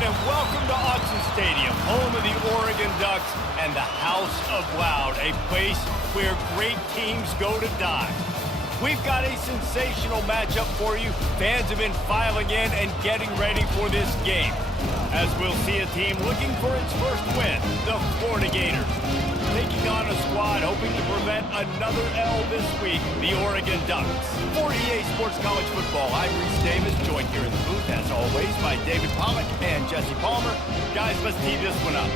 everyone, and welcome to Autzen Stadium, home of the Oregon Ducks and the House of Loud, a place where great teams go to die. We've got a sensational matchup for you. Fans have been filing in and getting ready for this game, as we'll see a team looking for its first win, the Florida Gators. Taking on a squad hoping to prevent another L this week, the Oregon Ducks. For EA Sports College Football, I'm Reese Davis, joined here in the booth, as always, by David Pollock and Jesse Palmer. Guys, let's tee this one up.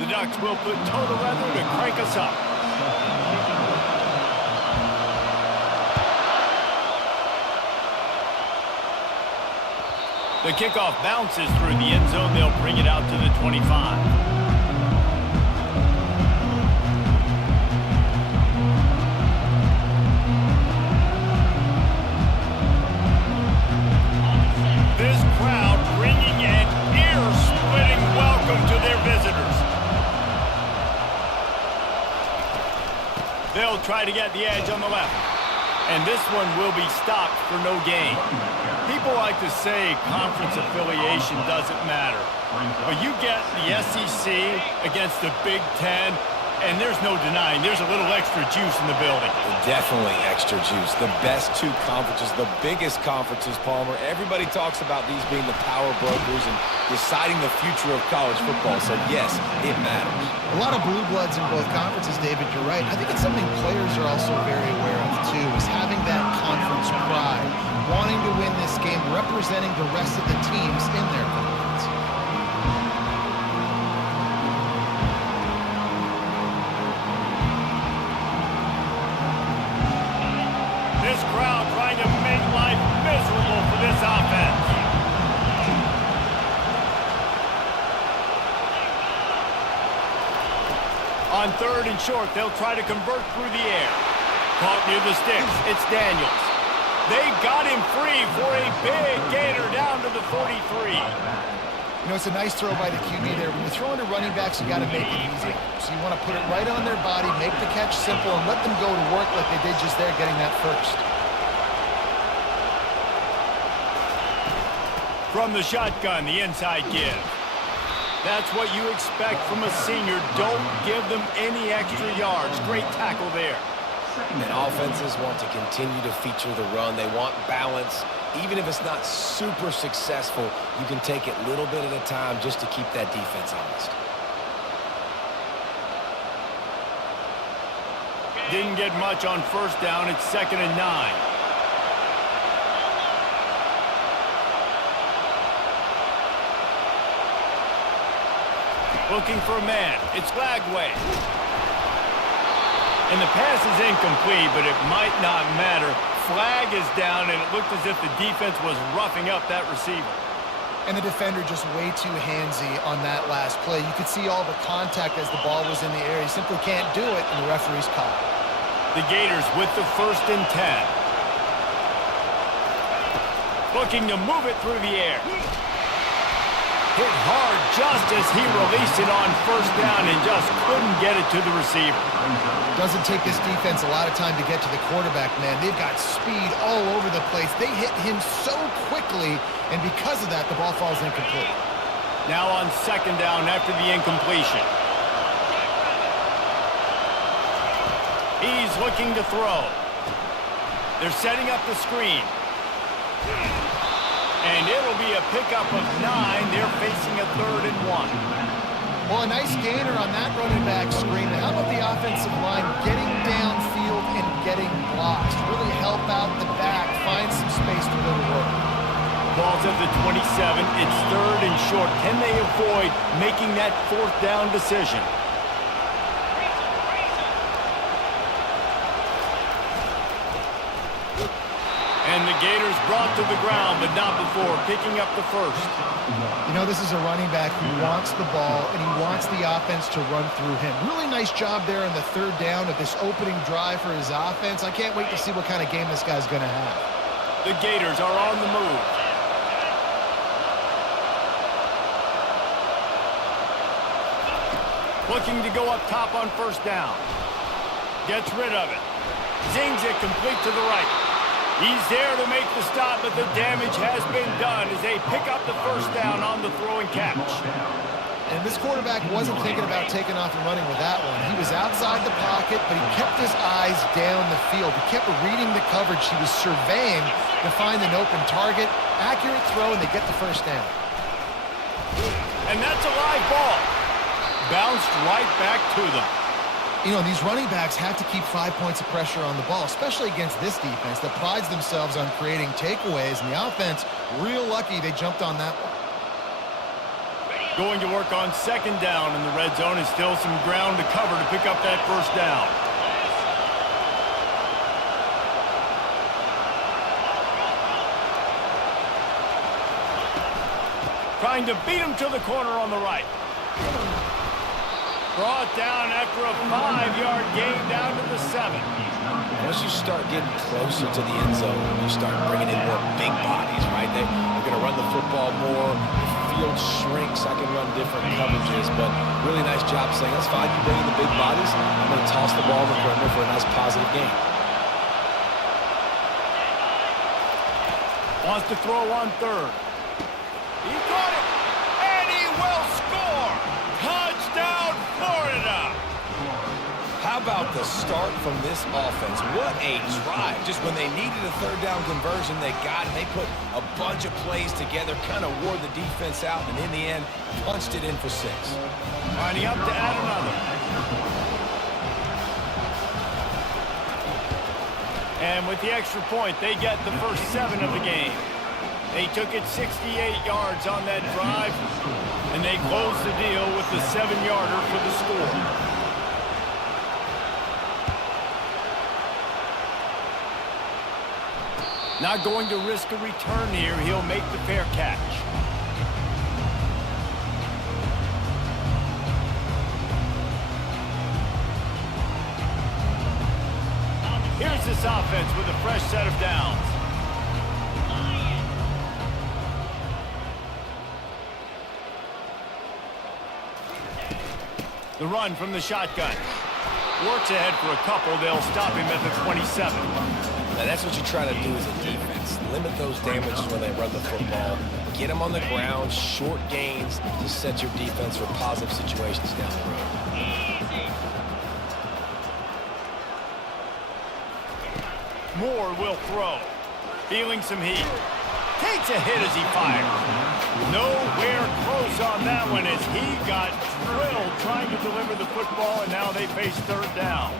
The Ducks will put toe to leather to crank us up. The kickoff bounces through the end zone. They'll bring it out to the 25. This crowd bringing an ear-splitting welcome to their visitors. They'll try to get the edge on the left. And this one will be stopped for no gain. People like to say conference affiliation doesn't matter. But you get the SEC against the Big Ten, and there's no denying there's a little extra juice in the building. Definitely extra juice. The best two conferences, the biggest conferences, Palmer. Everybody talks about these being the power brokers and deciding the future of college football. So, yes, it matters. A lot of blue bloods in both conferences, David, you're right. I think it's something players are also very aware of, too, is having that conference pride, wanting to win this game, representing the rest of the teams in their conference. This crowd trying to make life miserable for this offense. On third and short, they'll try to convert through the air. Caught near the sticks. It's Daniels. They got him free for a big gator down to the 43. You know, it's a nice throw by the QB there. When you're throwing to running backs, you got to make it easy. So you want to put it right on their body, make the catch simple, and let them go to work like they did just there, getting that first. From the shotgun, the inside give. That's what you expect from a senior. Don't give them any extra yards. Great tackle there. And offenses want to continue to feature the run. They want balance. Even if it's not super successful, you can take it little bit at a time just to keep that defense honest. Didn't get much on first down. It's 2nd and 9. Looking for a man. It's Lagway. And the pass is incomplete, but it might not matter. Flag is down, and it looked as if the defense was roughing up that receiver. And the defender just way too handsy on that last play. You could see all the contact as the ball was in the air. He simply can't do it, and the referee's caught. The Gators with the 1st and 10. Looking to move it through the air. Hit hard just as he released it on first down and just couldn't get it to the receiver. Doesn't take this defense a lot of time to get to the quarterback, man. They've got speed all over the place. They hit him so quickly, and because of that, the ball falls incomplete. Now on 2nd down after the incompletion. He's looking to throw. They're setting up the screen. And it'll be a pickup of 9. They're facing a 3rd and 1. Well, a nice gainer on that running back screen. How about the offensive line getting downfield and getting blocks to really help out the back, find some space to go to work? Ball's at the 27. It's 3rd and short. Can they avoid making that 4th down decision? And the Gators brought to the ground, but not before picking up the first. You know, this is a running back who wants the ball, and he wants the offense to run through him. Really nice job there on the 3rd down of this opening drive for his offense. I can't wait to see what kind of game this guy's going to have. The Gators are on the move. Looking to go up top on first down. Gets rid of it. Zings it complete to the right. He's there to make the stop, but the damage has been done as they pick up the first down on the throwing catch. And this quarterback wasn't thinking about taking off and running with that one. He was outside the pocket, but he kept his eyes down the field. He kept reading the coverage. He was surveying to find an open target. Accurate throw, and they get the first down. And that's a live ball. Bounced right back to them. You know, these running backs have to keep 5 points of pressure on the ball, especially against this defense that prides themselves on creating takeaways. And the offense, real lucky they jumped on that one. Going to work on second down in the red zone. Is still some ground to cover to pick up that first down. Trying to beat him to the corner on the right. Brought down after a 5-yard gain down to the 7. Once you start getting closer to the end zone, you start bringing in more big bodies, right? They're going to run the football more. The field shrinks. I can run different coverages, but really nice job saying, that's fine, you bring in the big bodies. I'm going to toss the ball in the perimeter for a nice positive gain. Wants to throw on third. He got it, and he will score. Touchdown, Florida. How about the start from this offense? What a drive. Just when they needed a third down conversion, they got it. They put a bunch of plays together, kind of wore the defense out, and in the end, punched it in for 6. Lining up to add another. And with the extra point, they get the first 7 of the game. They took it 68 yards on that drive, and they closed the deal with the 7-yarder for the score. Not going to risk a return here. He'll make the fair catch. Here's this offense with a fresh set of downs. The run from the shotgun. Works ahead for a couple. They'll stop him at the 27. Now, that's what you try to do as a defense. Limit those damages when they run the football. Get them on the ground, short gains to set your defense for positive situations down the road. Moore will throw. Feeling some heat. Takes a hit as he fires. Nowhere close on that one as he got drilled trying to deliver the football, and now they face third down.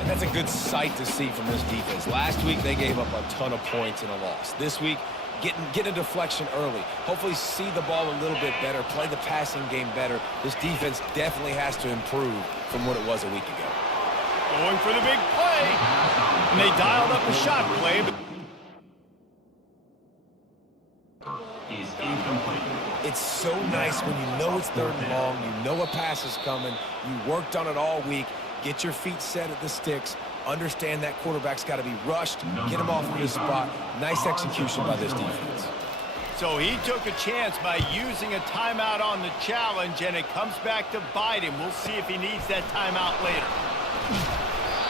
And that's a good sight to see from this defense. Last week, they gave up a ton of points in a loss. This week, get a deflection early. Hopefully see the ball a little bit better, play the passing game better. This defense definitely has to improve from what it was a week ago. Going for the big play. And they dialed up the shot play. But it's so nice when you know it's third and long, you know a pass is coming, you worked on it all week, get your feet set at the sticks, understand that quarterback's got to be rushed, get him off of his spot. Nice execution by this defense. So he took a chance by using a timeout on the challenge, and it comes back to bite him. We'll see if he needs that timeout later.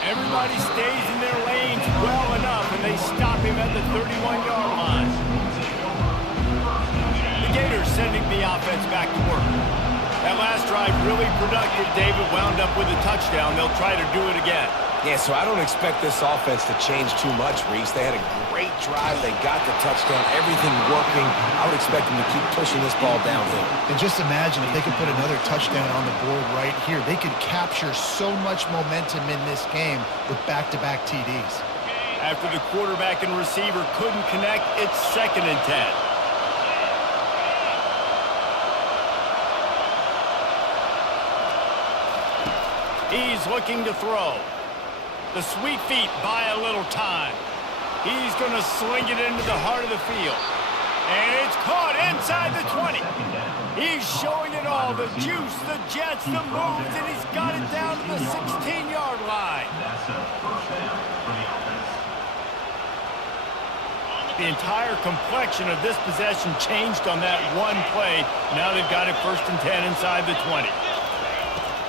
Everybody stays in their lanes well enough, and they stop him at the 31-yard line. The Gators sending the offense back to work. That last drive really productive. David wound up with a touchdown. They'll try to do it again. Yeah, so I don't expect this offense to change too much, Reese. They had a great drive. They got the touchdown. Everything working. I would expect them to keep pushing this ball downhill. And just imagine if they could put another touchdown on the board right here. They could capture so much momentum in this game with back-to-back TDs. After the quarterback and receiver couldn't connect, it's 2nd and 10. He's looking to throw. The sweet feet buy a little time. He's going to sling it into the heart of the field. And it's caught inside the 20. He's showing it all. The juice, the jets, the moves, and he's got it down to the 16-yard line. The entire complexion of this possession changed on that one play. Now they've got it 1st and 10 inside the 20.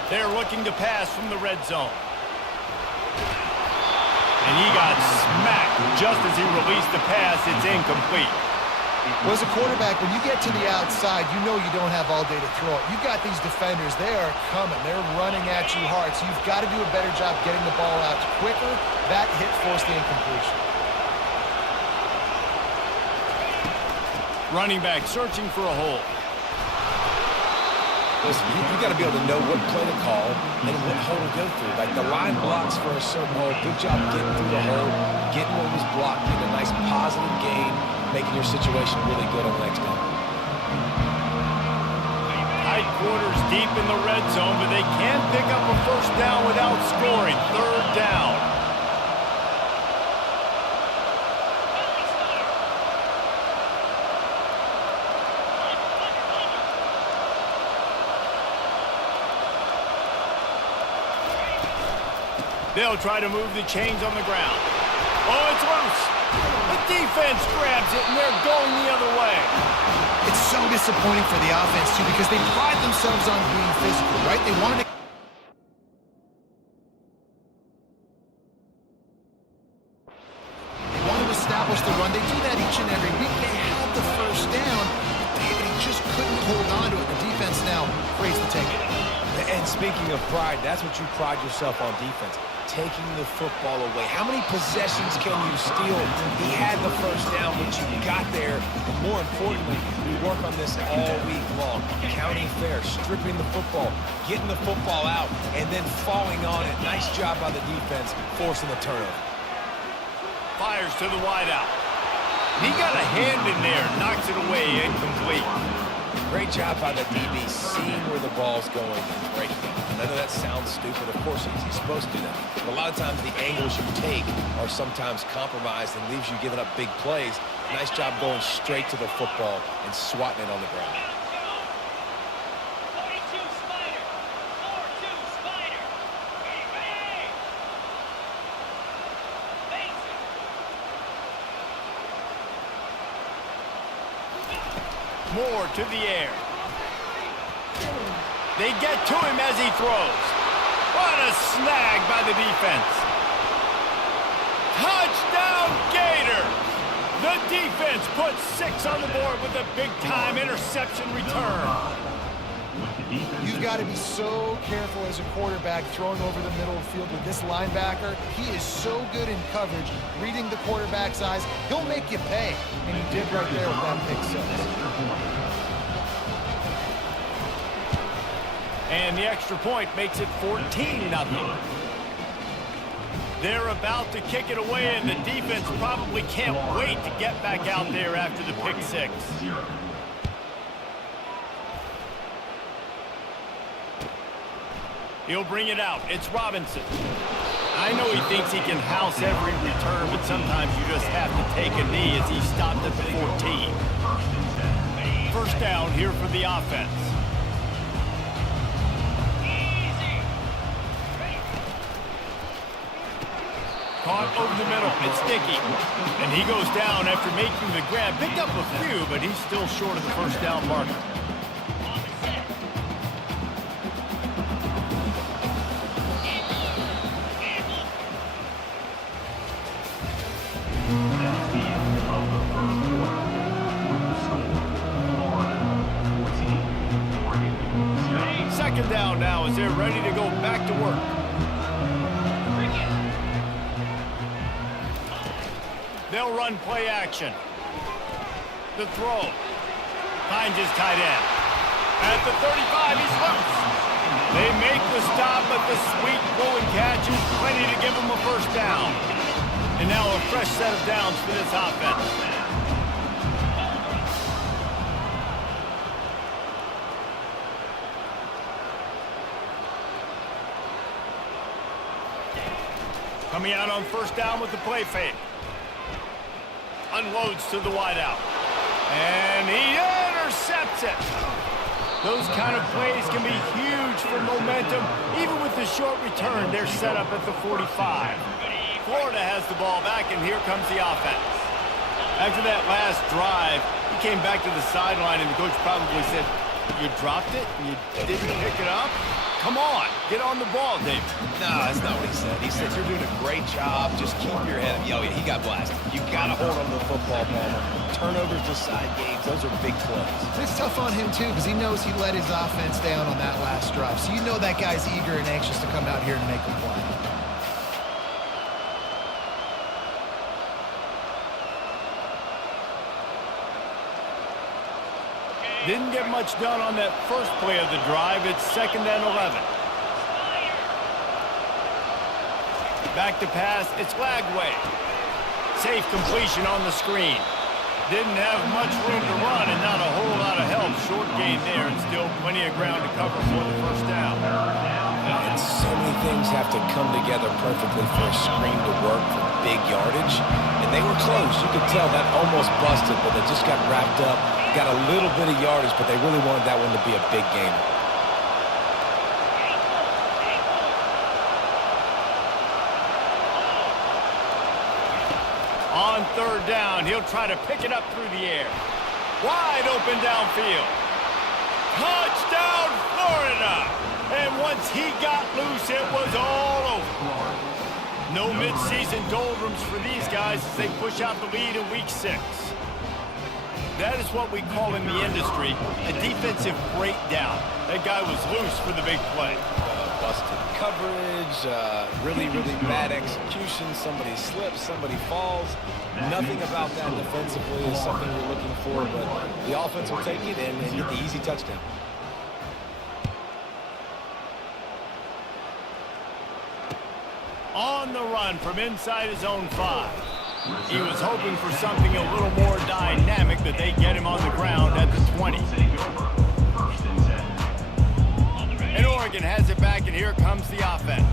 They're looking to pass from the red zone. And he got smacked just as he released the pass. It's incomplete. Well, as a quarterback, when you get to the outside, you know you don't have all day to throw it. You've got these defenders. They are coming. They're running at you hard. So you've got to do a better job getting the ball out quicker. That hit forced the incompletion. Running back searching for a hole. Listen, you got to be able to know what play to call and what hole to go through. Like the line blocks for a certain hole. Good job getting through the hole, getting what was blocked, getting a nice positive gain, making your situation really good on the next down. Tight quarters deep in the red zone, but they can't pick up a first down without scoring. Third down. They'll try to move the chains on the ground. Oh, it's loose. The defense grabs it, and they're going the other way. It's so disappointing for the offense, too, because they pride themselves on being physical, right? They wanted to establish the run. They do that each and every week. They had the first down, but they just couldn't hold on to it. The defense now afraid to take it. And speaking of pride, that's what you pride yourself on defense, taking the football away. How many possessions can you steal? He had the first down, but you got there. And more importantly, we work on this all week long. Counting fair, stripping the football, getting the football out, and then falling on it. Nice job by the defense, forcing the turnover. Fires to the wideout. He got a hand in there, knocks it away, incomplete. Great job by the DB, seeing where the ball's going and breaking it. And I know that sounds stupid. Of course, he's supposed to do that. But a lot of times the angles you take are sometimes compromised and leaves you giving up big plays. Nice job going straight to the football and swatting it on the ground. More to the air. They get to him as he throws. What a snag by the defense. Touchdown Gators! The defense puts 6 on the board with a big-time interception return. You've got to be so careful as a quarterback throwing over the middle of the field with this linebacker. He is so good in coverage, reading the quarterback's eyes. He'll make you pay, and he did right there with that pick six. And the extra point makes it 14-0. They're about to kick it away, and the defense probably can't wait to get back out there after the pick six. He'll bring it out. It's Robinson. I know he thinks he can house every return, but sometimes you just have to take a knee as he stopped at the 14. First down here for the offense. Caught over the middle. It's Dickey. And he goes down after making the grab. Picked up a few, but he's still short of the first down marker. Second down now as they're ready to go back to work. They'll run play action. The throw. Finds his tight end. At the 35, he's loose. They make the stop, but the sweet rolling catch is plenty to give him a first down. And now a fresh set of downs for this offense. Coming out on first down with the play fake. Unloads to the wideout. And he intercepts it. Those kind of plays can be huge for momentum. Even with the short return, they're set up at the 45. Florida has the ball back, and here comes the offense. After that last drive, he came back to the sideline, and the coach probably said, "You dropped it? You didn't pick it up?" Come on, get on the ball, David. No, that's not what he said. He said, you're doing a great job. Just keep your head up. Yo, yeah, he got blasted. You got to hold on to the football, Palmer. Turnovers decide games. Those are big plays. It's tough on him, too, because he knows he let his offense down on that last drive. So you know that guy's eager and anxious to come out here and make a play. Didn't get much done on that first play of the drive. It's 2nd and 11. Back to pass. It's Lagway. Safe completion on the screen. Didn't have much room to run and not a whole lot of help. Short gain there and still plenty of ground to cover for the first down. And so many things have to come together perfectly for a screen to work for big yardage. And they were close. You could tell that almost busted, but they just got wrapped up. Got a little bit of yardage, but they really wanted that one to be a big gainer. On 3rd down, he'll try to pick it up through the air. Wide open downfield. Touchdown, Florida! And once he got loose, it was all over. No midseason doldrums for these guys as they push out the lead in Week 6. That is what we call in the industry a defensive breakdown. That guy was loose for the big play. Busted coverage, really bad execution. Somebody slips, somebody falls. Nothing about that defensively is something you're looking for, but the offense will take it and get the easy touchdown. On the run from inside his own 5. He was hoping for something a little more dynamic, but they get him on the ground at the 20. And Oregon has it back, and here comes the offense.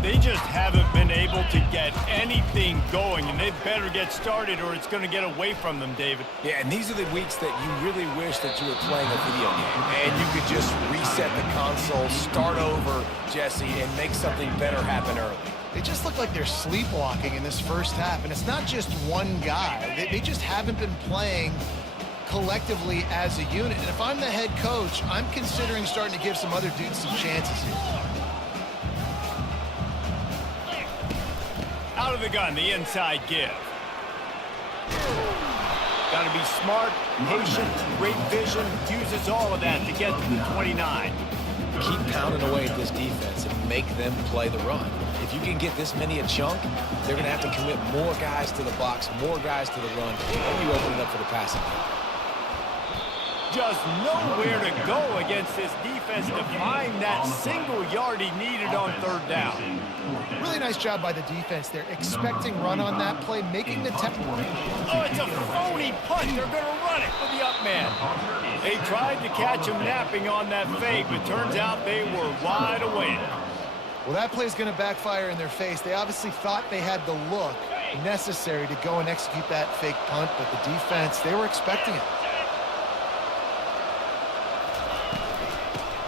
They just haven't been able to get anything going, and they better get started or it's going to get away from them, David. Yeah, and these are the weeks that you really wish that you were playing a video game, and you could just reset the console, start over, Jesse, and make something better happen early. They just look like they're sleepwalking in this first half, and it's not just one guy. They just haven't been playing collectively as a unit. And if I'm the head coach, I'm considering starting to give some other dudes some chances here. Out of the gun, the inside give. Got to be smart, patient, great vision, uses all of that to get to the 29. Keep pounding away at this defense and make them play the run. If you can get this many a chunk, they're going to have to commit more guys to the box, more guys to the run, and you open it up for the passing game. Just nowhere to go against this defense to find that single yard he needed on 3rd down. Really nice job by the defense there, expecting run on that play, making the tempo. Oh, it's a phony punt. They're going to run it for the up man. They tried to catch him napping on that fake, but turns out they were wide awake. Well, that play's going to backfire in their face. They obviously thought they had the look necessary to go and execute that fake punt, but the defense, they were expecting it.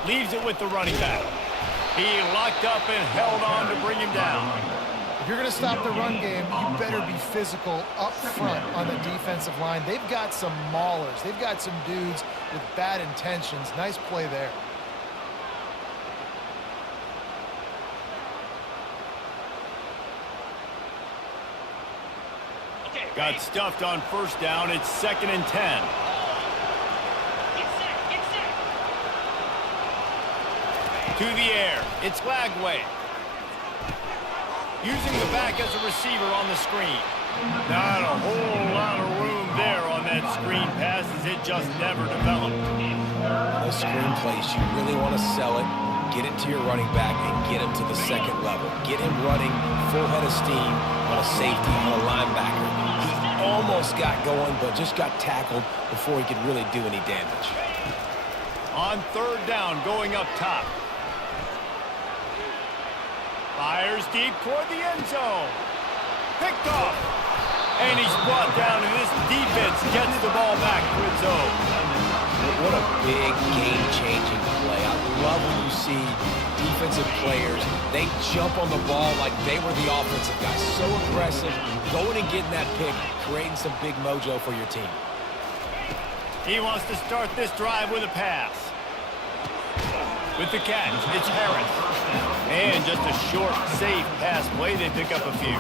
Leaves it with the running back. He locked up and held on to bring him down. If you're going to stop the run game, you better be physical up front on the defensive line. They've got some maulers. They've got some dudes with bad intentions. Nice play there. Got stuffed on 1st down. It's 2nd and 10. To the air. It's Lagway. Using the back as a receiver on the screen. Not a whole lot of room there on that screen pass as it just never developed. Those screen plays, you really want to sell it, get it to your running back, and get him to the 2nd level. Get him running full head of steam on a safety, on a linebacker. He almost got going, but just got tackled before he could really do any damage. On 3rd down, going up top. Fires deep toward the end zone. Picked off. And he's brought down, and this defense gets the ball back to its own. What a big game-changing play. I love when you see defensive players, they jump on the ball like they were the offensive guys. So aggressive, going and getting that pick, creating some big mojo for your team. He wants to start this drive with a pass. With the catch, it's Harris. And just a short, safe pass play, they pick up a few.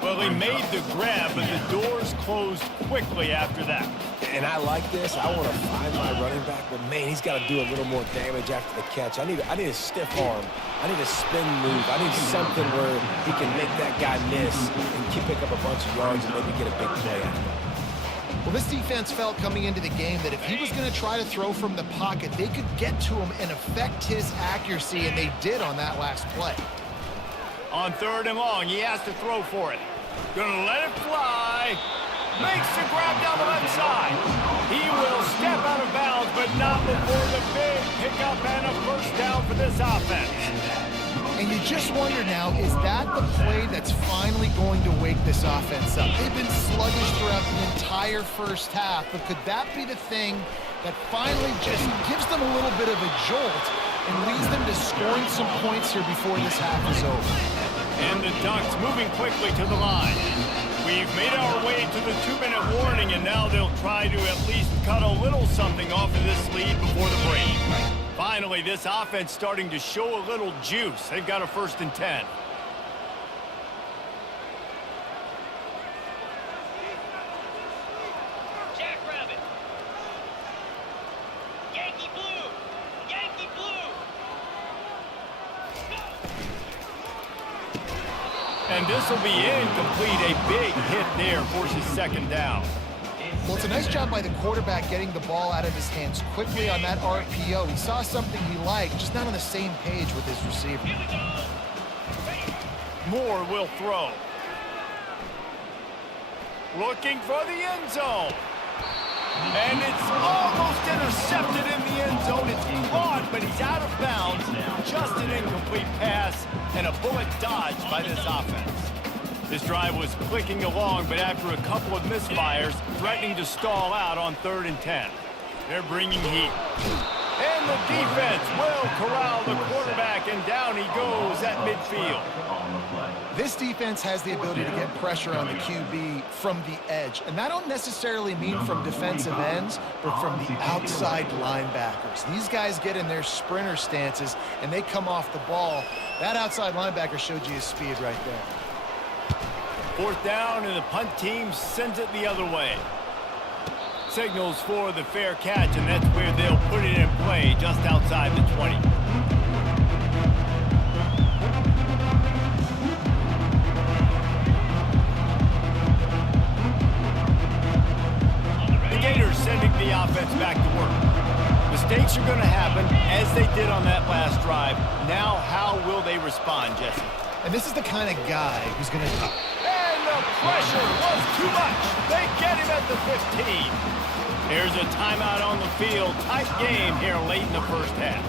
Well, he made the grab, but the doors closed quickly after that. And I like this. I want to find my running back, but man, he's got to do a little more damage after the catch. I need a stiff arm. I need a spin move. I need something where he can make that guy miss and pick up a bunch of yards and maybe get a big play out of it. Well, this defense felt coming into the game that if he was going to try to throw from the pocket, they could get to him and affect his accuracy, and they did on that last play. On 3rd and long, he has to throw for it. Gonna let it fly. Makes the grab down the left side. He will step out of bounds, but not before the big pickup and a first down for this offense. And you just wonder now, is that the play that's finally going to wake this offense up? They've been sluggish throughout the entire first half, but could that be the thing that finally just gives them a little bit of a jolt and leads them to scoring some points here before this half is over? And the Ducks moving quickly to the line. We've made our way to the 2-minute warning, and now they'll try to at least cut a little something off of this lead before the break. Finally, this offense starting to show a little juice. They've got a 1st and 10. Jackrabbit. Yankee Blue. Yankee Blue. And this will be incomplete. A big hit there forces 2nd down. Well, it's a nice job by the quarterback getting the ball out of his hands quickly on that RPO. He saw something he liked, just not on the same page with his receiver. Moore will throw. Looking for the end zone. And it's almost intercepted in the end zone. It's caught, but he's out of bounds. Just an incomplete pass and a bullet dodged by this offense. This drive was clicking along, but after a couple of misfires, threatening to stall out on 3rd and 10. They're bringing heat. And the defense will corral the quarterback, and down he goes at midfield. This defense has the ability to get pressure on the QB from the edge. And that don't necessarily mean from defensive ends, but from the outside linebackers. These guys get in their sprinter stances, and they come off the ball. That outside linebacker showed you his speed right there. 4th down, and the punt team sends it the other way. Signals for the fair catch, and that's where they'll put it in play, just outside the 20. The Gators sending the offense back to work. Mistakes are going to happen, as they did on that last drive. Now, how will they respond, Jesse? And this is the kind of guy who's going to... And the pressure was too much. They get him at the 15. Here's a timeout on the field. Tight game here late in the first half.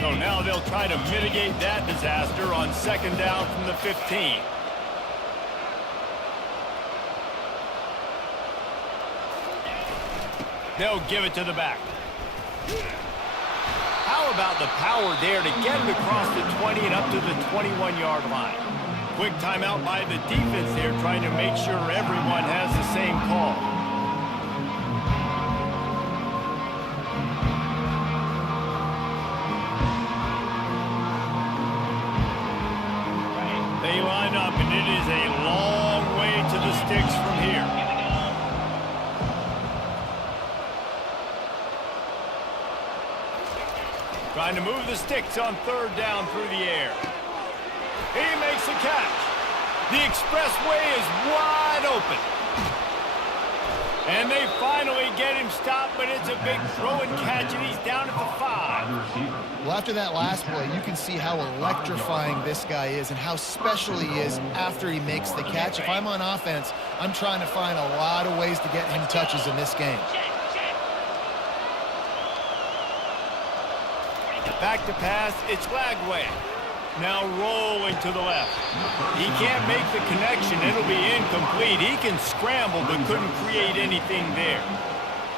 So now they'll try to mitigate that disaster on 2nd down from the 15. They'll give it to the back. How about the power there to get it across the 20 and up to the 21-yard line? Quick timeout by the defense there, trying to make sure everyone has the same call. They line up, and it is a long way to the sticks from here. Trying to move the sticks on 3rd down through the air. He makes the catch. The expressway is wide open. And they finally get him stopped, but it's a big throw and catch, and he's down at the 5. Well, after that last play, you can see how electrifying this guy is and how special he is after he makes the catch. If I'm on offense, I'm trying to find a lot of ways to get him touches in this game. Back to pass, it's Lagway. Now rolling to the left. He can't make the connection. It'll be incomplete. He can scramble, but couldn't create anything there.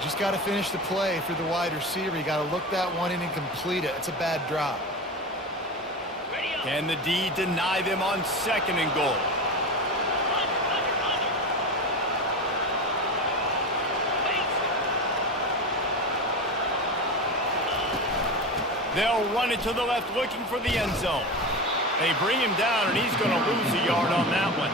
Just got to finish the play for the wide receiver. You got to look that one in and complete it. It's a bad drop. Can the D deny them on 2nd and goal? They'll run it to the left, looking for the end zone. They bring him down, and he's going to lose a yard on that one.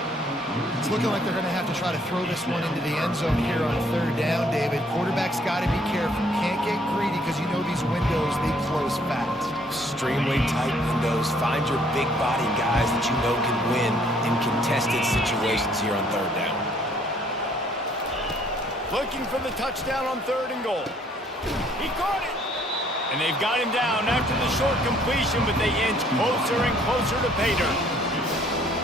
It's looking like they're going to have to try to throw this one into the end zone here on third down, David. Quarterback's got to be careful. Can't get greedy because you know these windows, they close fast. Extremely tight windows. Find your big body guys that you know can win in contested situations here on third down. Looking for the touchdown on 3rd and goal. He caught it. And they've got him down after the short completion, but they inch closer and closer to pay dirt.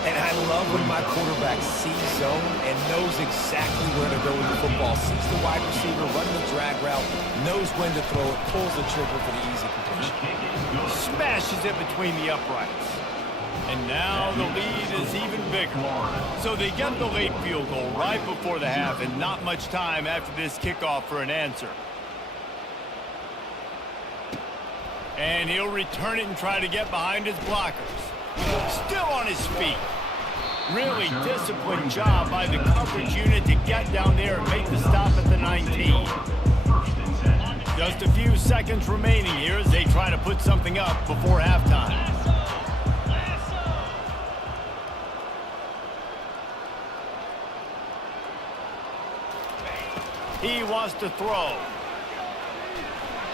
And I love when my quarterback sees zone and knows exactly where to go with the football. Sees the wide receiver, running the drag route, knows when to throw it, pulls the trigger for the easy completion. Smashes it between the uprights. And now the lead is even bigger. So they get the late field goal right before the half, and not much time after this kickoff for an answer. And he'll return it and try to get behind his blockers. Still on his feet. Really disciplined job by the coverage unit to get down there and make the stop at the 19. Just a few seconds remaining here as they try to put something up before halftime. He wants to throw.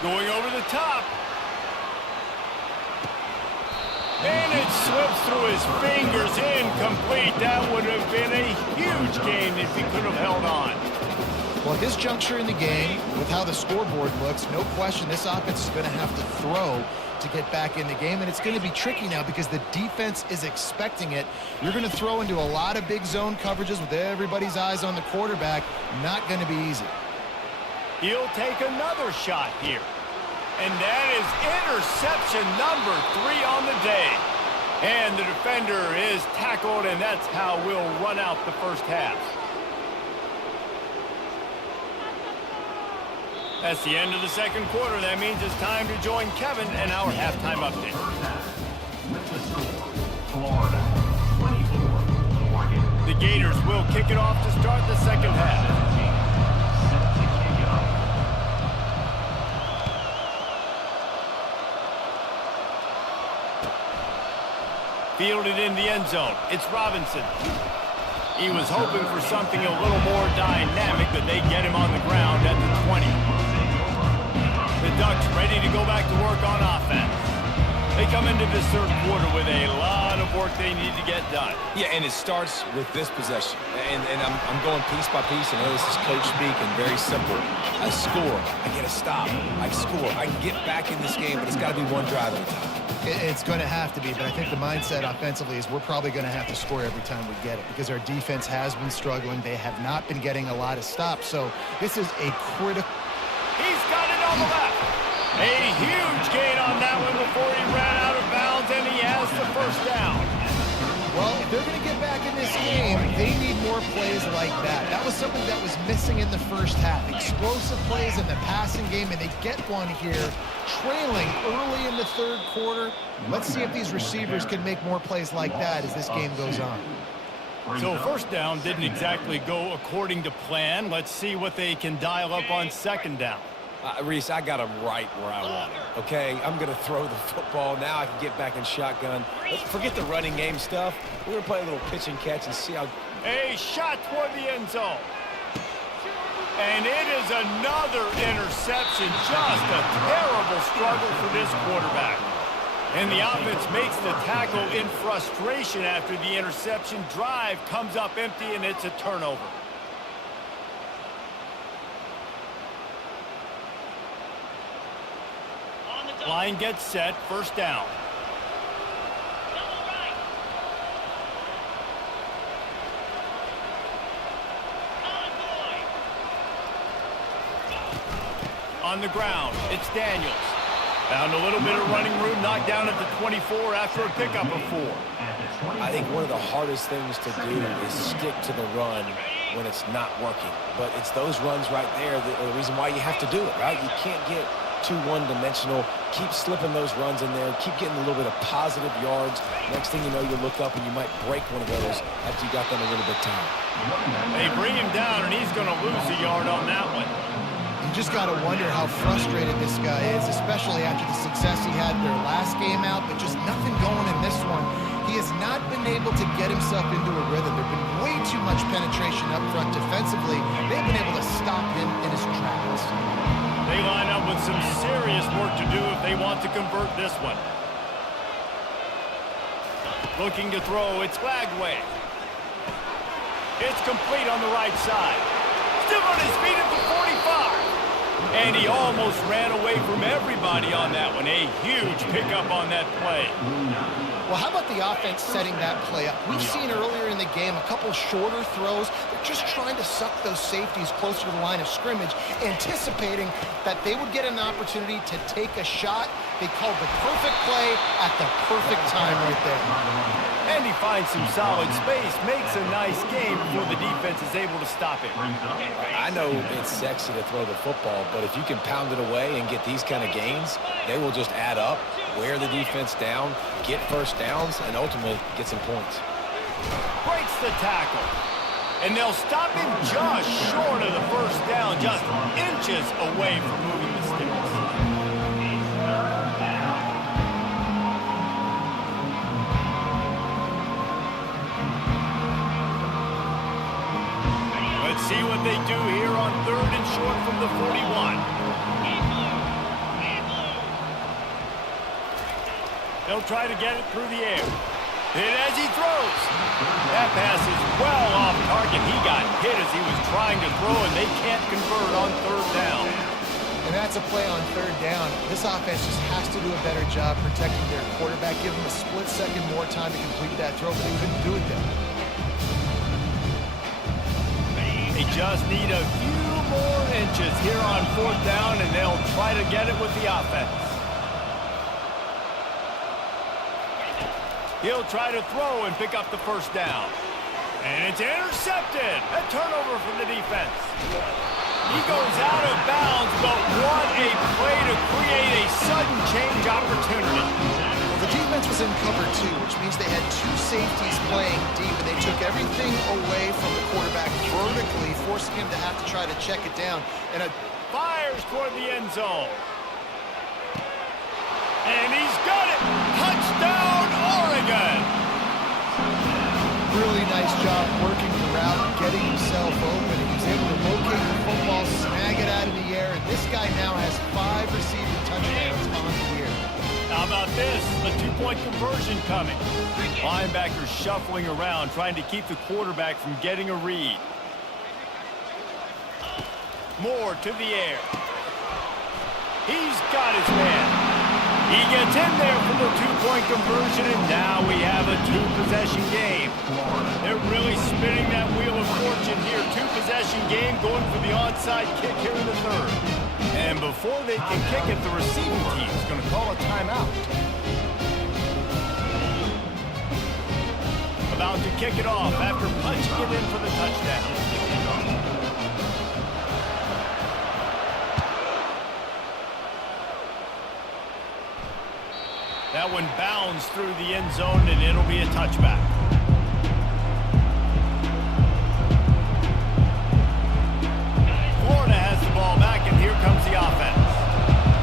Going over the top. And it slips through his fingers, incomplete. That would have been a huge gain if he could have held on. Well, at this juncture in the game, with how the scoreboard looks, no question this offense is going to have to throw to get back in the game, and it's going to be tricky now because the defense is expecting it. You're going to throw into a lot of big zone coverages with everybody's eyes on the quarterback. Not going to be easy. He'll take another shot here. And that is interception number 3 on the day. And the defender is tackled, and that's how we'll run out the first half. That's the end of the second quarter. That means it's time to join Kevin and our halftime update. The Gators will kick it off to start the second half. Fielded in the end zone. It's Robinson. He was hoping for something a little more dynamic, but they get him on the ground at the 20. The Ducks ready to go back to work on offense. They come into this third quarter with a lot of work they need to get done. Yeah, and it starts with this possession. And I'm going piece by piece, and this is coach speak, and very simple. I score. I get a stop. I score. I can get back in this game, but it's got to be one drive at a time. It's going to have to be, but I think the mindset offensively is we're probably going to have to score every time we get it because our defense has been struggling. They have not been getting a lot of stops, so this is a critical. He's got it on the left. A huge gain on that one before he ran out of bounds, and he has the first down. Well, if they're going to get back in this game, they need more plays like that. That was something that was missing in the first half. Explosive plays in the passing game, and they get one here trailing early in the third quarter. Let's see if these receivers can make more plays like that as this game goes on. So first down didn't exactly go according to plan. Let's see what they can dial up on second down. Reese, I got him right where I want him. Okay, I'm going to throw the football. Now I can get back in shotgun. Let's forget the running game stuff. We're going to play a little pitch and catch and see how... A shot toward the end zone. And it is another interception. Just a terrible struggle for this quarterback. And the offense makes the tackle in frustration after the interception. Drive comes up empty, and it's a turnover. Line gets set, first down. On the ground, it's Daniels. Found a little bit of running room, knocked down at the 24 after a pickup of 4. I think one of the hardest things to do is stick to the run when it's not working. But it's those runs right there that are the reason why you have to do it, right? You can't get too one-dimensional. Keep slipping those runs in there. Keep getting a little bit of positive yards. Next thing you know, you look up and you might break one of those after you got them a little bit tired. They bring him down, and he's going to lose a yard on that one. just got to wonder how frustrated this guy is, especially after the success he had their last game out, but just nothing going in this one. He has not been able to get himself into a rhythm. There's been way too much penetration up front defensively. They've been able to stop him in his tracks. They line up with some serious work to do if they want to convert this one. Looking to throw, it's Lagway. It's complete on the right side. Still on his feet at the 45. And he almost ran away from everybody on that one. A huge pickup on that play. Well, how about the offense setting that play up? We've seen earlier in the game a couple shorter throws. They're just trying to suck those safeties closer to the line of scrimmage, anticipating that they would get an opportunity to take a shot. They called the perfect play at the perfect time right there. And he finds some solid space, makes a nice game before the defense is able to stop it. I know it's sexy to throw the football, but if you can pound it away and get these kind of gains, they will just add up, wear the defense down, get first downs, and ultimately get some points. Breaks the tackle. And they'll stop him just short of the first down, just inches away from moving the sticks. Let's see what they do here on 3rd and short from the 41. They'll try to get it through the air. And as he throws, that pass is well off target. He got hit as he was trying to throw, and they can't convert on 3rd down. And that's a play on 3rd down. This offense just has to do a better job protecting their quarterback. Give him a split second more time to complete that throw, but they couldn't do it then. They just need a few more inches here on 4th down, and they'll try to get it with the offense. He'll try to throw and pick up the 1st down. And it's intercepted. A turnover from the defense. He goes out of bounds, but what a play to create a sudden change opportunity. Well, the defense was in cover 2, which means they had 2 safeties playing deep, and they took everything away from the quarterback vertically, forcing him to have to try to check it down. And fires toward the end zone. And he's got it. Touchdown, Oregon. Really nice job working the route, getting himself open. He was able to locate the football, snag it out of the air, and this guy now has 5 receiving touchdowns on the year. How about this? A 2-point conversion coming. Linebackers shuffling around, trying to keep the quarterback from getting a read. Moore to the air. He's got his man. He gets in there for the 2-point conversion, and now we have a 2-possession game. They're really spinning that wheel of fortune here. 2-possession game going for the onside kick here in the 3rd. And before they can kick it, the receiving team is going to call a timeout. About to kick it off after punching it in for the touchdown. That one bounds through the end zone, and it'll be a touchback. Florida has the ball back, and here comes the offense.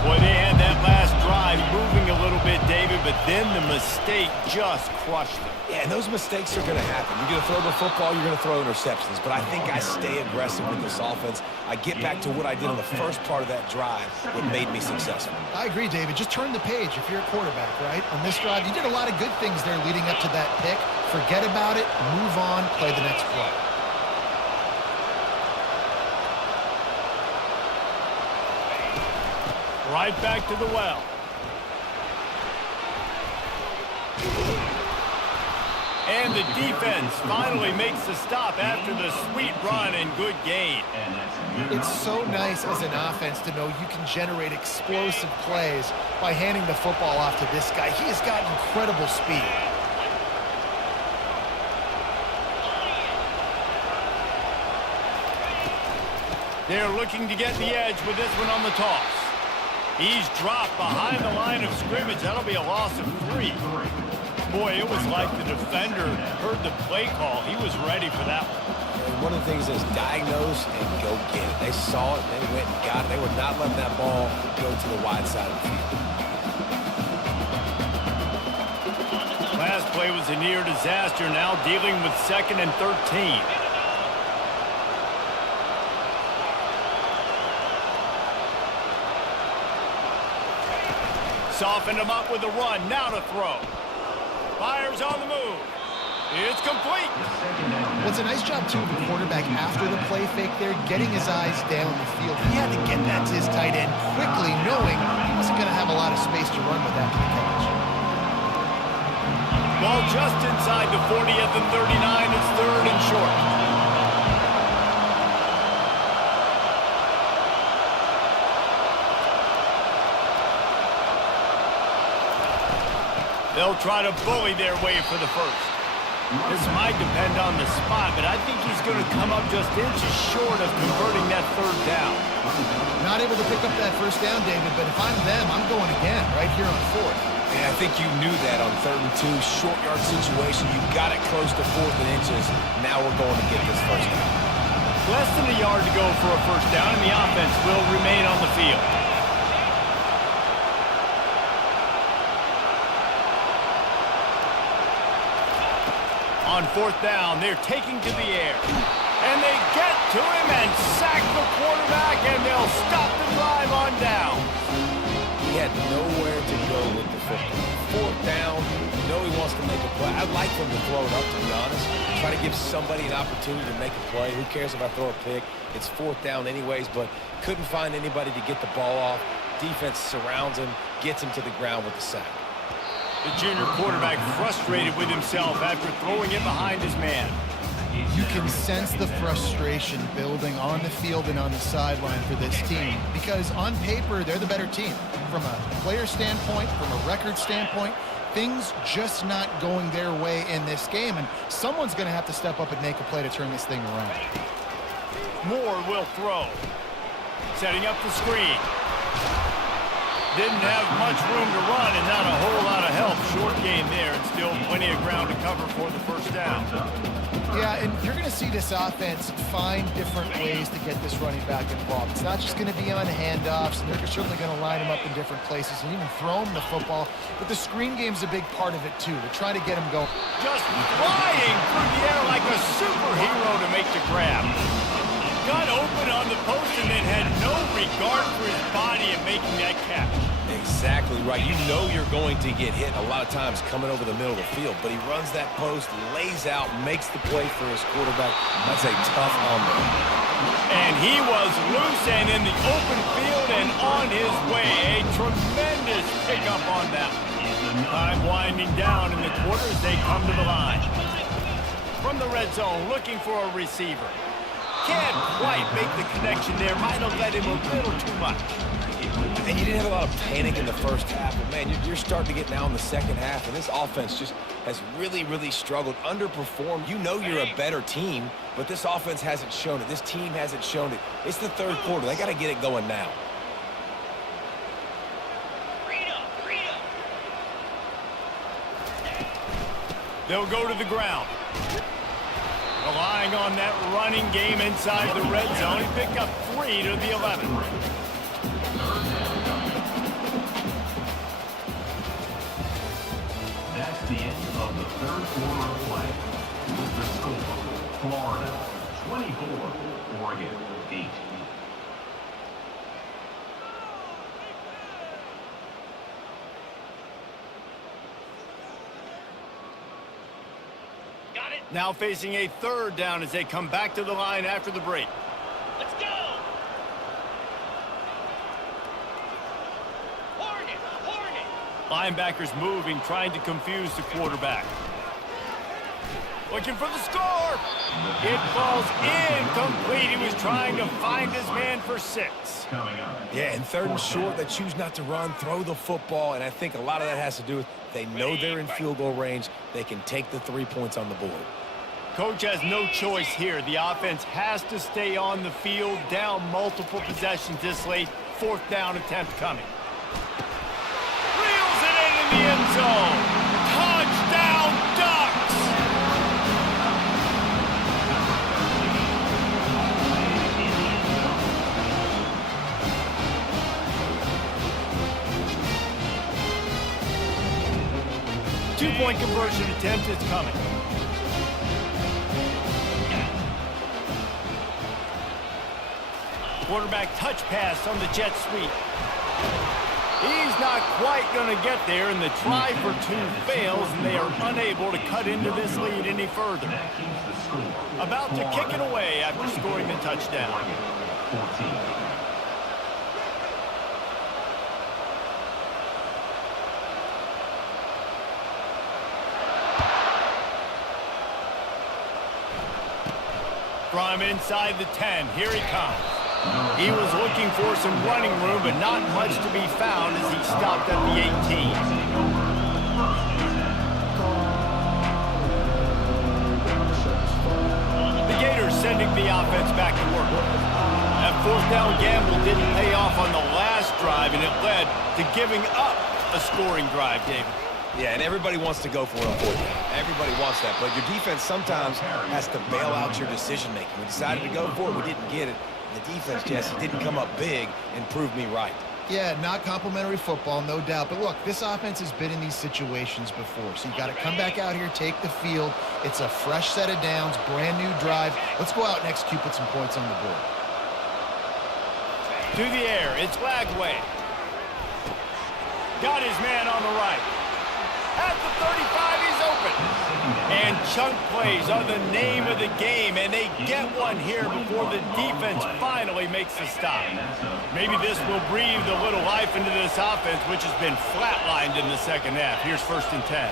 Boy, they had that last drive moving a little bit, David, but then the mistake just crushed them. Yeah, and those mistakes are going to happen. You're going to throw the football, you're going to throw interceptions. But I think I stay aggressive with this offense. I get back to what I did on the first part of that drive, what made me successful. I agree, David. Just turn the page if you're a quarterback, right? On this drive, you did a lot of good things there leading up to that pick. Forget about it, move on, play the next play. Right back to the well. And the defense finally makes the stop after the sweet run and good gain. It's so nice as an offense to know you can generate explosive plays by handing the football off to this guy. He has got incredible speed. They're looking to get the edge with this one on the toss. He's dropped behind the line of scrimmage. That'll be a loss of 3. Boy, it was like the defender heard the play call. He was ready for that one. one of the things is diagnose and go get it. They saw it, they went and got it. They were not letting that ball go to the wide side of the field. Last play was a near disaster, now dealing with 2nd and 13. Softened him up with a run, now to throw. Fires on the move. It's complete. What's a nice job, too, of the quarterback after the play fake there, getting his eyes down the field. He had to get that to his tight end quickly, knowing he wasn't going to have a lot of space to run with after the catch. Ball just inside the 40 at the 39. It's 3rd and short. They'll try to bully their way for the first. This might depend on the spot, but I think he's going to come up just inches short of converting that 3rd down. Not able to pick up that first down, David, but if I'm them, I'm going again right here on 4th. And I think you knew that on 3rd and 2, short yard situation. You got it close to 4th and inches. Now we're going to get this first down. Less than a yard to go for a first down, and the offense will remain on the field. On 4th down, they're taking to the air. And they get to him and sack the quarterback, and they'll stop the drive on down. He had nowhere to go with the football. 4th down, you know he wants to make a play. I'd like for him to throw it up, to be honest. Try to give somebody an opportunity to make a play. Who cares if I throw a pick? It's 4th down anyways, but couldn't find anybody to get the ball off. Defense surrounds him, gets him to the ground with the sack. The junior quarterback frustrated with himself after throwing it behind his man. You can sense the frustration building on the field and on the sideline for this team because on paper, they're the better team. From a player standpoint, from a record standpoint, things just not going their way in this game, and someone's going to have to step up and make a play to turn this thing around. Moore will throw. Setting up the screen. Didn't have much room to run and not a whole lot of help. Short gain there and still plenty of ground to cover for the first down. Yeah, and you're going to see this offense find different ways to get this running back involved. It's not just going to be on handoffs, and they're certainly going to line him up in different places and even throw him the football. But the screen game's a big part of it, too, to try to get him going. Just flying through the air like a superhero to make the grab. Got open on the post and then had no regard for his body in making that catch. Exactly right. You know you're going to get hit a lot of times coming over the middle of the field, but he runs that post, lays out, makes the play for his quarterback. That's a tough hombre. And he was loose and in the open field and on his way. A tremendous pickup on that. Time winding down in the quarter as they come to the line. From the red zone, looking for a receiver. Can't quite make the connection there. Might have let him a little too much. And you didn't have a lot of panic in the first half, but man, you're starting to get now in the second half, and this offense just has really, really struggled, underperformed. You know you're a better team, but this offense hasn't shown it. This team hasn't shown it. It's the 3rd quarter. They got to get it going now. They'll go to the ground. Relying on that running game inside the red zone. He picked up 3 to the 11. That's the end of the 3rd quarter of play. With the score, Florida 24, Oregon 8. Now facing a 3rd down as they come back to the line after the break. Let's go! Hornet! Hornet! Linebackers moving, trying to confuse the quarterback. Looking for the score. It falls incomplete. He was trying to find his man for 6. Yeah, and 3rd and short, they choose not to run, throw the football, and I think a lot of that has to do with they know they're in field goal range. They can take the 3 points on the board. Coach has no choice here. The offense has to stay on the field, down multiple possessions this late. 4th down attempt coming. Reels it in the end zone. Touchdown, Ducks! two-point conversion attempt is coming. Quarterback touch pass on the jet sweep. He's not quite going to get there, and the try for two fails, and they are unable to cut into this lead any further. About to kick it away after scoring the touchdown. 14. From inside the 10, here he comes. He was looking for some running room, but not much to be found as he stopped at the 18. The Gators sending the offense back to work. That fourth down gamble didn't pay off on the last drive, and it led to giving up a scoring drive, David. Yeah, and everybody wants to go for it on fourth down. Everybody wants that, but your defense sometimes has to bail out your decision-making. We decided to go for it. We didn't get it. The defense, Jesse, didn't come up big and prove me right. Yeah, not complimentary football, no doubt. But look, this offense has been in these situations before. So you got to come back out here, take the field. It's a fresh set of downs, brand new drive. Let's go out and execute, put some points on the board. To the air, it's Lagway. Got his man on the right. At the 35, he's open. And chunk plays are the name of the game, and they get one here before the defense finally makes the stop. Maybe this will breathe a little life into this offense, which has been flatlined in the second half. Here's 1st and 10.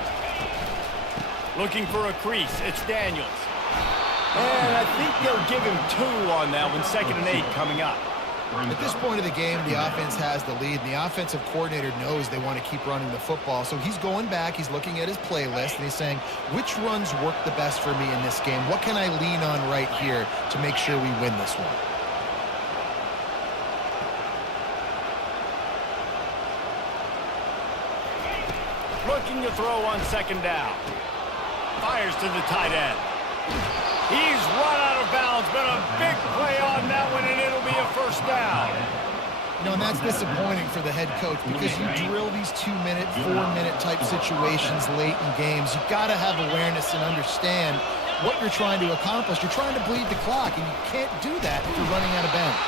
Looking for a crease, it's Daniels. And I think they'll give him 2 on that one, 2nd and 8 coming up. At this point of the game, the offense has the lead, and the offensive coordinator knows they want to keep running the football. So he's going back, he's looking at his playlist, and he's saying, which runs work the best for me in this game? What can I lean on right here to make sure we win this one? Looking to throw on 2nd down. Fires to the tight end. He's run out of bounds, but a big play on that one, and it'll be a 1st down. You know, and that's disappointing for the head coach because you drill these 2-minute, 4-minute type situations late in games. You've got to have awareness and understand what you're trying to accomplish. You're trying to bleed the clock, and you can't do that if you're running out of bounds.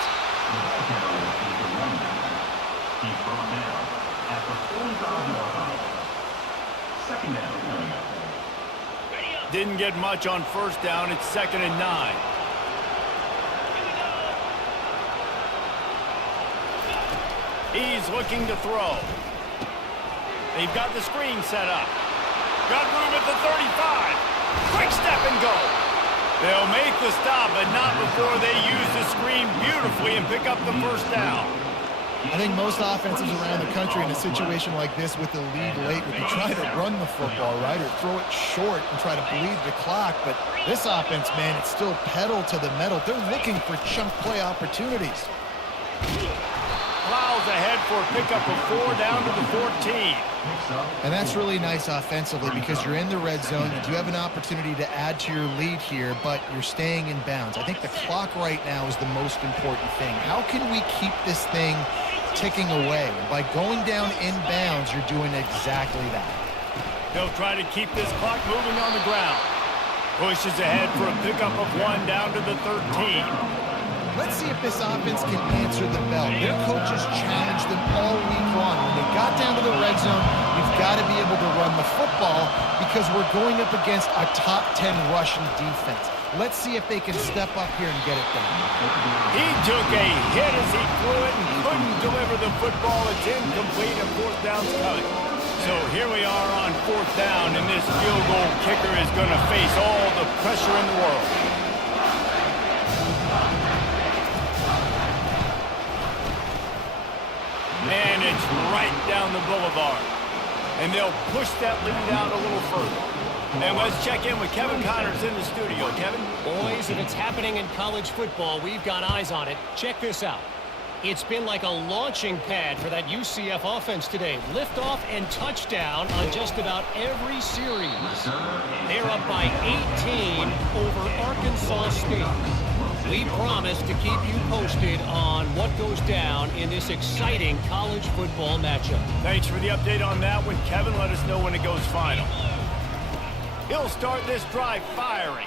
He's brought down at the 45-yard line. 2nd down coming up. Didn't get much on 1st down. It's 2nd and 9. He's looking to throw. They've got the screen set up. Got room at the 35. Quick step and go. They'll make the stop, but not before they use the screen beautifully and pick up the 1st down. I think most offenses around the country in a situation like this with the lead late would be trying to run the football, right, or throw it short and try to bleed the clock. But this offense, man, it's still pedal to the metal. They're looking for chunk play opportunities. Plows ahead for a pickup of 4 down to the 14. And that's really nice offensively because you're in the red zone. You do have an opportunity to add to your lead here, but you're staying in bounds. I think the clock right now is the most important thing. How can we keep this thing ticking away? And by going down in bounds, you're doing exactly that. They'll try to keep this clock moving on the ground. Pushes ahead for a pickup of 1 down to the 13. Let's see if this offense can answer the bell. Their coaches challenged them all week long. When they got down to the red zone, you've got to be able to run the football because we're going up against a top 10 rushing defense. Let's see if they can step up here and get it done. He took a hit as he threw it and couldn't deliver the football. It's incomplete and 4th down's coming. So here we are on 4th down, and this field goal kicker is going to face all the pressure in the world. And it's right down the boulevard. And they'll push that lead out a little further. And let's check in with Kevin Connors in the studio. Kevin? Boys, if it's happening in college football, we've got eyes on it. Check this out. It's been like a launching pad for that UCF offense today. Liftoff and touchdown on just about every series. They're up by 18 over Arkansas State. We promise to keep you posted on what goes down in this exciting college football matchup. Thanks for the update on that one, Kevin. Let us know when it goes final. He'll start this drive firing.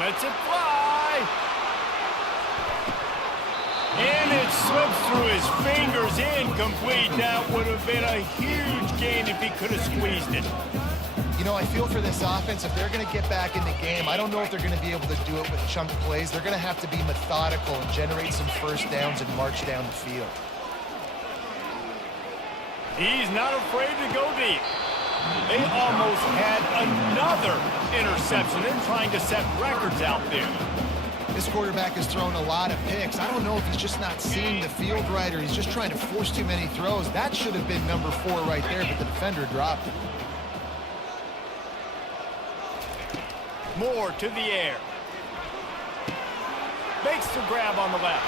Lets it fly. And it slips through his fingers, incomplete. That would have been a huge gain if he could have squeezed it. You know, I feel for this offense, if they're going to get back in the game, I don't know if they're going to be able to do it with chunk plays. They're going to have to be methodical and generate some first downs and march down the field. He's not afraid to go deep. They almost had another interception. They're trying to set records out there. This quarterback has thrown a lot of picks. I don't know if he's just not seeing the field right or he's just trying to force too many throws. That should have been number 4 right there, but the defender dropped it. Moore to the air. Makes the grab on the left.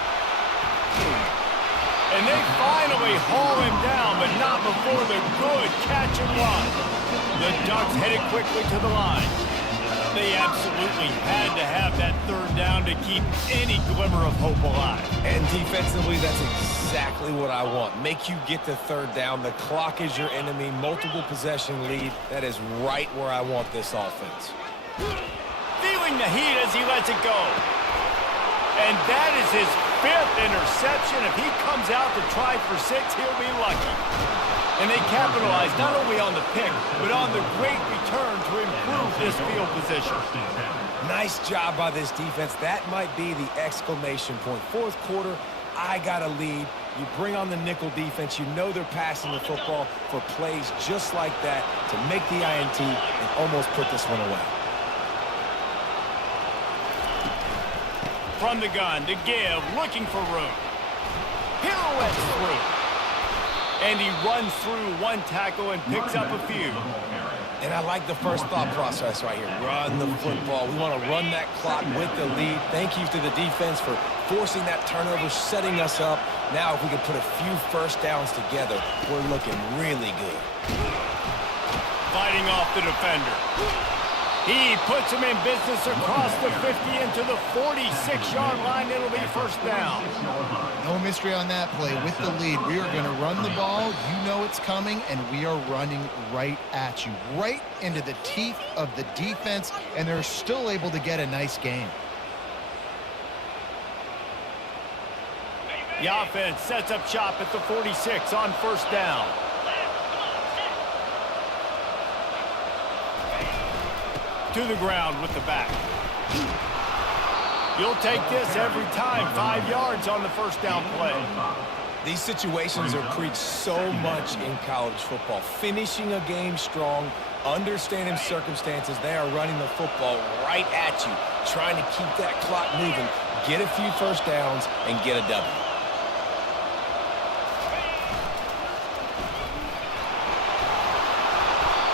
And they finally haul him down, but not before the good catch and run. The Ducks headed quickly to the line. They absolutely had to have that third down to keep any glimmer of hope alive. And defensively, that's exactly what I want. Make you get the third down. The clock is your enemy. Multiple possession lead. That is right where I want this offense. Feeling the heat as he lets it go. And that is his 5th interception. If he comes out to try for 6, he'll be lucky. And they capitalize not only on the pick, but on the great return to improve this field position. Nice job by this defense. That might be the exclamation point. 4th quarter, I got a lead. You bring on the nickel defense. You know they're passing the football for plays just like that to make the INT and almost put this one away. From the gun to give, looking for room. Pirouettes through. And he runs through one tackle and picks up a few. And I like the first thought process right here. Run the football. We want to run that clock with the lead. Thank you to the defense for forcing that turnover, setting us up. Now if we can put a few first downs together, we're looking really good. Fighting off the defender. He puts him in business across the 50 into the 46-yard line. It'll be first down. No mystery on that play. With the lead, we are going to run the ball. You know it's coming, and we are running right at you, right into the teeth of the defense, and they're still able to get a nice gain. The offense sets up shop at the 46 on first down. To the ground with the back. You'll take this every time. 5 yards on the first down play. These situations are preached so much in college football. Finishing a game strong, understanding circumstances. They are running the football right at you, trying to keep that clock moving, get a few first downs, and get a W.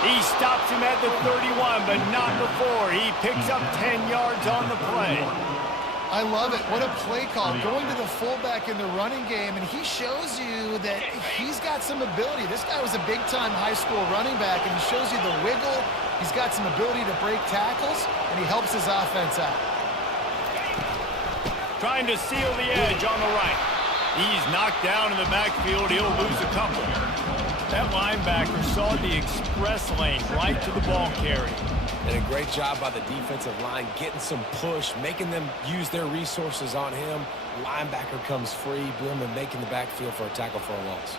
He stops him at the 31, but not before. He picks up 10 yards on the play. I love it. What a play call. Going to the fullback in the running game, and he shows you that he's got some ability. This guy was a big-time high school running back, and he shows you the wiggle. He's got some ability to break tackles, and he helps his offense out. Trying to seal the edge on the right. He's knocked down in the backfield. He'll lose a couple. That linebacker saw the express lane right to the ball carrier. And a great job by the defensive line, getting some push, making them use their resources on him. Linebacker comes free, boom, and making the backfield for a tackle for a loss.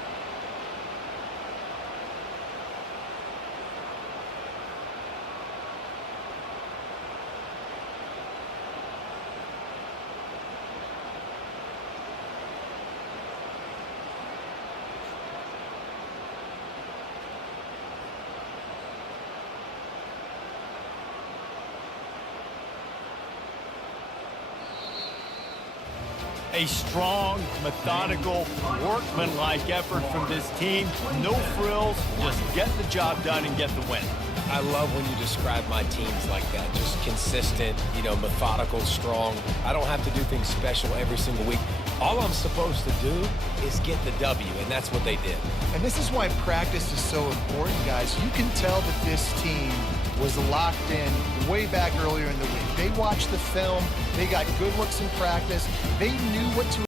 A strong, methodical, workmanlike effort from this team. No frills, just get the job done and get the win. I love when you describe my teams like that. Just consistent, methodical, strong. I don't have to do things special every single week. All I'm supposed to do is get the W, and that's what they did. And this is why practice is so important, guys. You can tell that this team was locked in way back earlier in the week. They watched the film. They got good looks in practice. They knew what to